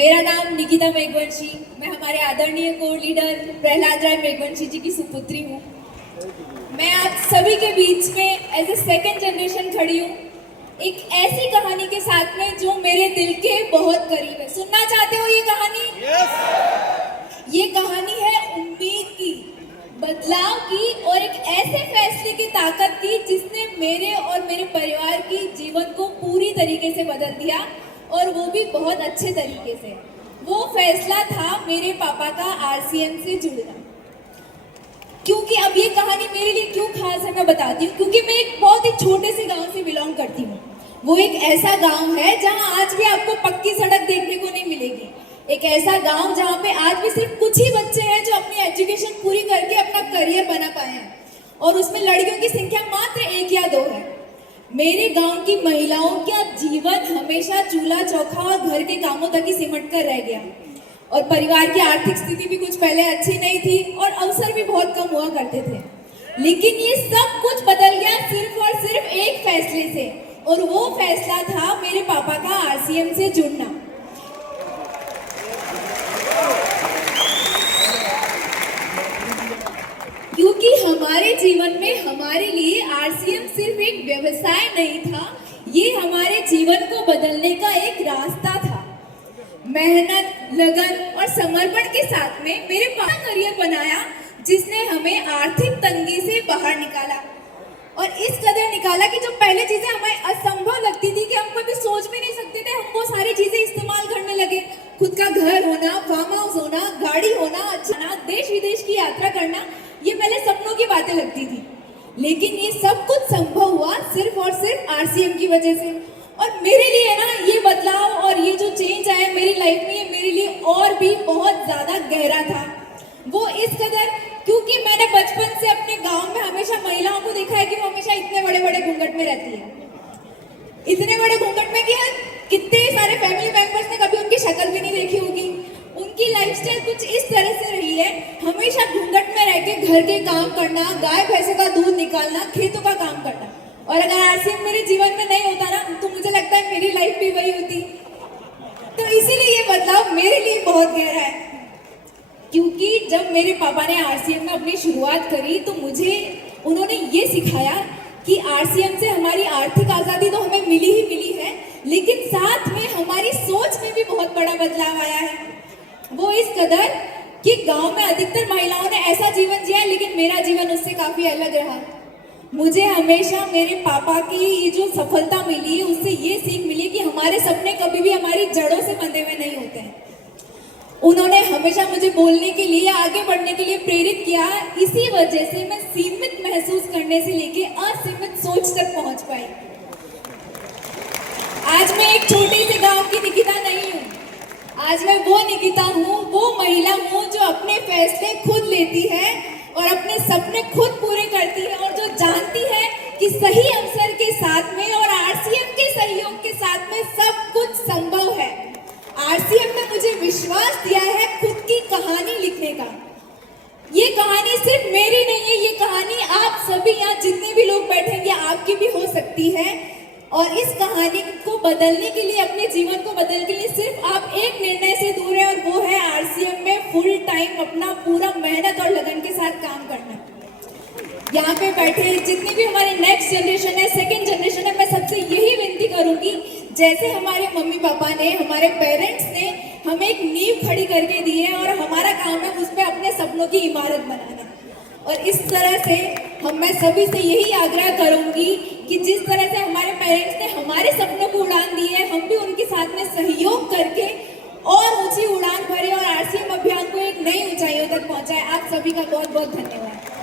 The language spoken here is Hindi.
मेरा नाम निकिता मेघवंशी, मैं हमारे आदरणीय कोर लीडर प्रहलाद राय मेघवंशी जी की सुपुत्री हूँ। मैं आप सभी के बीच में एज ए सेकेंड जनरेशन खड़ी हूँ, एक ऐसी कहानी के साथ में जो मेरे दिल के बहुत करीब है। सुनना चाहते हो ये कहानी? yes! ये कहानी है उम्मीद की, बदलाव की और एक ऐसे फैसले की ताकत की जिसने मेरे और मेरे परिवार की जीवन को पूरी तरीके से बदल दिया, और वो भी बहुत अच्छे तरीके से। वो फैसला था मेरे पापा का आरसीएम से जुड़ना। क्योंकि अब ये कहानी मेरे लिए क्यों खास है मैं बताती हूँ, क्योंकि मैं एक बहुत ही छोटे से गांव से बिलोंग करती हूँ। वो एक ऐसा गांव है जहाँ आज भी आपको पक्की सड़क देखने को नहीं मिलेगी। एक ऐसा गांव जहाँ पे आज भी सिर्फ कुछ ही बच्चे हैं जो अपनी एजुकेशन पूरी करके अपना करियर बना पाए हैं, और उसमें लड़कियों की संख्या मात्र 1 या 2 है। मेरे गांव की महिलाओं का जीवन हमेशा चूल्हा चौका और घर के कामों तक ही सिमट कर रह गया, और परिवार की आर्थिक स्थिति भी कुछ पहले अच्छी नहीं थी और अवसर भी बहुत कम हुआ करते थे। लेकिन ये सब कुछ बदल गया सिर्फ और सिर्फ एक फैसले से, और वो फैसला था मेरे पापा का आरसीएम से जुड़ना। क्योंकि हमारे जीवन में हमारे लिए आरसीएम सिर्फ एक व्यवसाय नहीं था, ये हमारे जीवन को बदलने का एक रास्ता था। मेहनत, लगन और समर्पण के साथ में मेरे पापा करियर बनाया जिसने हमें आर्थिक तंगी से बाहर निकाला, और इस कदर निकाला कि जो पहले चीजें हमें असंभव लगती थी कि हम कभी सोच भी नहीं सकते थे, हम वो सारी चीजें इस्तेमाल करने लगे। खुद का घर होना, फार्म हाउस होना, गाड़ी होना, अच्छा देश विदेश की यात्रा करना, ये पहले सपनों की बातें लगती थी। लेकिन ये सब कुछ संभव हुआ सिर्फ और सिर्फ आरसीएम की वजह से। और मेरे लिए ना ये बदलाव और ये जो चेंज आया मेरी लाइफ में, ये मेरे लिए और भी बहुत ज्यादा गहरा था। वो इस कदर क्योंकि मैंने बचपन से अपने गांव में हमेशा महिलाओं को देखा है कि वो हमेशा इतने बड़े बड़े घूंघट में रहती है। इतने बड़े घूंघट में कि कितने सारे फैमिली मेंबर्स ने कभी उनकी शक्ल भी नहीं देखी होगी। उनकी लाइफस्टाइल कुछ इस तरह से रही है, हमेशा घूंघट में रह के घर के काम करना, गाय भैंसों का दूध निकालना, खेतों का काम करना। और अगर आरसीएम मेरे जीवन में नहीं होता ना, तो मुझे लगता है मेरी लाइफ भी वही होती। तो इसीलिए ये बदलाव मेरे लिए बहुत गहरा है। क्योंकि जब मेरे पापा ने आरसीएम में अपनी शुरुआत करी तो मुझे उन्होंने ये सिखाया कि आरसीएम से हमारी आर्थिक आज़ादी तो हमें मिली ही मिली है, लेकिन साथ में हमारी सोच में भी बहुत बड़ा बदलाव आया है। वो इस कदर कि गांव में अधिकतर महिलाओं ने ऐसा जीवन जिया, लेकिन मेरा जीवन उससे काफी अलग रहा। मुझे हमेशा मेरे पापा की ये जो सफलता मिली है उससे ये सीख मिली कि हमारे सपने कभी भी हमारी जड़ों से बंधे हुए नहीं होते हैं। उन्होंने हमेशा मुझे बोलने के लिए, आगे बढ़ने के लिए प्रेरित किया। इसी वजह से मैं सीमित महसूस करने से लेके असीमित सोच तक पहुंच पाई। आज मैं एक छोटे से गांव की निकिता नहीं हूँ, आज मैं वो निकिता हूँ, वो महिला हूँ जो अपने फैसले खुद लेती है और अपने सपने खुद पूरे करती है, और जो जानती है कि सही अवसर के साथ में और आरसीएम के सहयोग के साथ में सब कुछ संभव है। आरसीएम ने मुझे विश्वास दिया है खुद की कहानी लिखने का। ये कहानी सिर्फ मेरी नहीं है, ये कहानी आप सभी यहाँ जितने भी लोग बैठेंगे आपकी भी हो सकती है। और इस कहानी को बदलने के लिए, अपने जीवन को बदलने के लिए सिर्फ आप एक निर्णय से दूर है, और वो है आरसीएम में फुल टाइम अपना पूरा मेहनत और लगन के साथ काम करना। यहाँ पे बैठे जितनी भी हमारे नेक्स्ट जनरेशन है, सेकेंड जनरेशन है, मैं सबसे यही विनती करूंगी, जैसे हमारे मम्मी पापा ने, हमारे पेरेंट्स ने हमें एक नींव खड़ी करके दी है, और हमारा काम है उस पर अपने सपनों की इमारत बनाना। और इस तरह से मैं सभी से यही आग्रह करूंगी कि जिस तरह से हमारे पेरेंट्स ने हमारे सपनों को उड़ान दी है, हम भी उनके साथ में सहयोग करके और ऊंची उड़ान भरे और आरसीएम अभियान को एक नई ऊंचाइयों तक पहुंचाए। आप सभी का बहुत बहुत धन्यवाद।